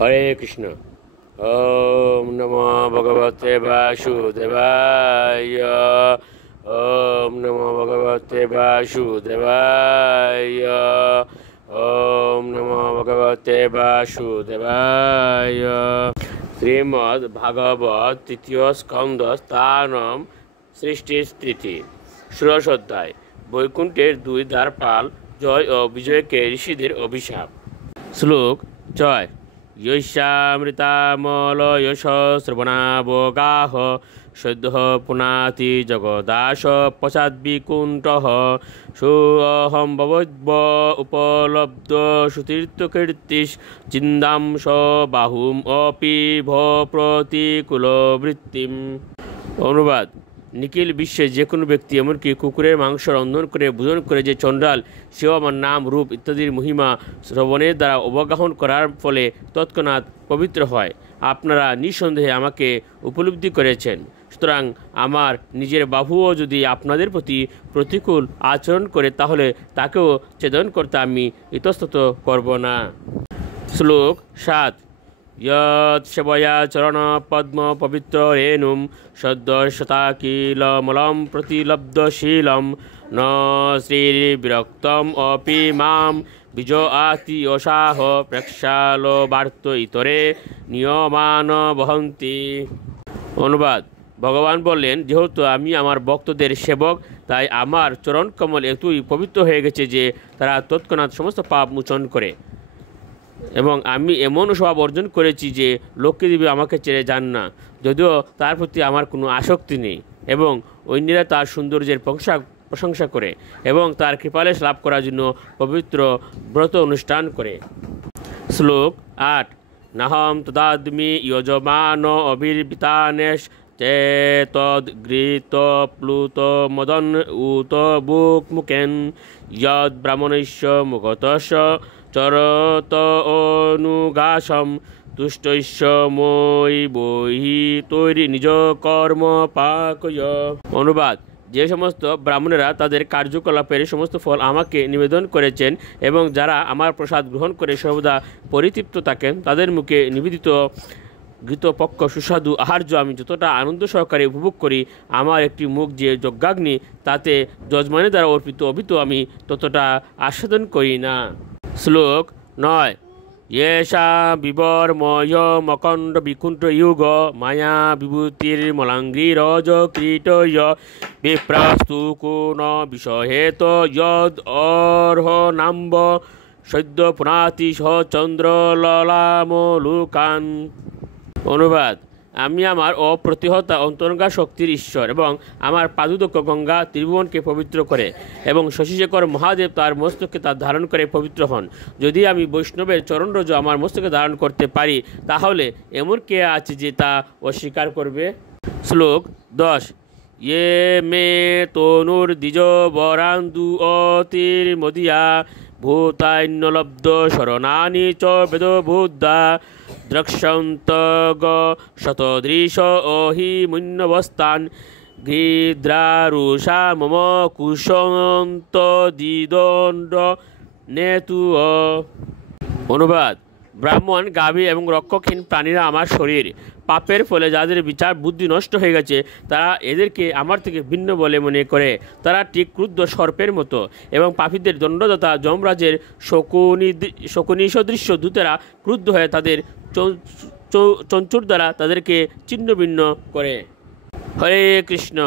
হরে কৃষ্ণ। ওম নমো ভগবতে বাসুদেবায়। ওম নমো ভগবতে বাসুদেবায়। ওম নমো ভগবতে বাসুদেবায়। শ্রীমদ্ ভাগবত তৃতীয় স্কন্ধ স্থানম সৃষ্টিস্থিতি। ষোড়শ অধ্যায়। বৈকুণ্ঠের দুই দ্বারপাল জয় ও বিজয়কে ঋষিদের অভিশাপ। শ্লোক 6। यस्यामृतामल यश श्रवणावगाह सद्यः पुनाति जगदाश पश्चाद्विकुण्ठः सोऽहं भवद्व उपलब्ध सुतीर्थकीर्तिश् चिन्दां स बाहुम् अपि प्रतिकूलवृत्तिम्। অনুবাদ: নিখিল বিশ্বে যে কোনো ব্যক্তি, এমনকি কুকুরের মাংস রন্ধন করে ভোজন করে যে চণ্ডাল, সেও আমার নাম, রূপ ইত্যাদির মহিমা শ্রবণের দ্বারা অবগাহন করার ফলে তৎক্ষণাৎ পবিত্র হয়। আপনারা নিঃসন্দেহে আমাকে উপলব্ধি করেছেন, সুতরাং আমার নিজের বাহুও যদি আপনাদের প্রতি প্রতিকূল আচরণ করে, তাহলে তাকেও ছেদন করতে আমি ইতস্তত করব না। শ্লোক 7। यत् सेवया चरण पद्म पवित्र रेणुं सद्दर्शताखिलमलं प्रतिलब्धशीलं न श्रीर्विरक्तम् अपि मां विजयाति यशाः प्रक्षालवार्त इतरे নিয়মান বহন্তি। অনুবাদ: ভগবান বললেন, যেহেতু আমি আমার ভক্তদের সেবক, তাই আমার চরণ কমল এতই পবিত্র হয়ে গেছে যে তারা তৎক্ষণাৎ সমস্ত পাপ মোচন করে, এবং আমি এমন স্বভাব অর্জন করেছি যে লোকদেবী আমাকে ছেড়ে যান না, যদিও তার প্রতি আমার কোনো আসক্তি নেই, এবং অন্যরা তার সৌন্দর্যের প্রশংসা করে এবং তার কৃপালেশ লাভ করার জন্য পবিত্র ব্রত অনুষ্ঠান করে। শ্লোক 8। নাহম তদাদ্মি যজমান অভির্বিতানেশ তে তদ্গৃহীত প্লুত মদন উত বুক মুখেন যদ ব্রাহ্মণস্য মুখতস্য চরত অনুগাসম তুষ্টৈস্য মই বহি তৈরি নিজ কর্ম পাকয়। অনুবাদ: যে সমস্ত ব্রাহ্মণেরা তাদের কার্যকলাপের সমস্ত ফল আমাকে নিবেদন করেছেন এবং যারা আমার প্রসাদ গ্রহণ করে সর্বদা পরিতৃপ্ত থাকেন, তাদের মুখে নিবেদিত ঘৃতপক্ষ সুস্বাদু আহার্য আমি যতটা আনন্দ সহকারে উপভোগ করি, আমার একটি মুখ যে যজ্ঞাগ্নি, তাতে যজমানের দ্বারা অর্পিত অভিত আমি ততটা আস্বাদন করি না। শ্লোক 9। येषा বিবর্ময় মকণ্ড বিকুণ্ঠ ইউগ মায়া বিভূতির মলাঙ্গিরজ ক্রীটয় বিপ্রাস্তু কোন বিষহেত যদ অর্হ নাম্ব সদ্য পুনাতি সহ চন্দ্র ললামলুকান। অনুবাদ: আমি আমার অপ্রতিহতা অন্তরঙ্গা শক্তির ঈশ্বর, এবং আমার পাদুদক গঙ্গা ত্রিভুবনকে পবিত্র করে, এবং শশীশেখর মহাদেব তার মস্তকে তা ধারণ করে পবিত্র হন। যদি আমি বৈষ্ণবের চরণরজ আমার মস্তকে ধারণ করতে পারি, তাহলে এমন কে আছে যে তা অস্বীকার করবে? শ্লোক 10। ये मे तनुर्द्विज वरान्दु अतिर्मदीया भूतान्यलब्ध शरणानि च वेदबुद्धा द्रक्ष्यन्तग शतदृश अहि मुन्नवस्तान् गृध्रारुषा मम कुशন্ত দ্বিদণ্ড নেতু। অনুবাদ: ব্রাহ্মণ, গাভী এবং রক্ষকহীন প্রাণীরা আমার শরীর। পাপের ফলে যাদের বিচার বুদ্ধি নষ্ট হয়ে গেছে, তারা এদেরকে আমার থেকে ভিন্ন বলে মনে করে। তারা ঠিক ক্রুদ্ধ সর্পের মতো, এবং পাপীদের দণ্ডদাতা যমরাজের শকুনি সদৃশ্য দূতেরা ক্রুদ্ধ হয়ে তাদের চঞ্চুর দ্বারা তাদেরকে ছিন্ন ভিন্ন করে। হরে কৃষ্ণ।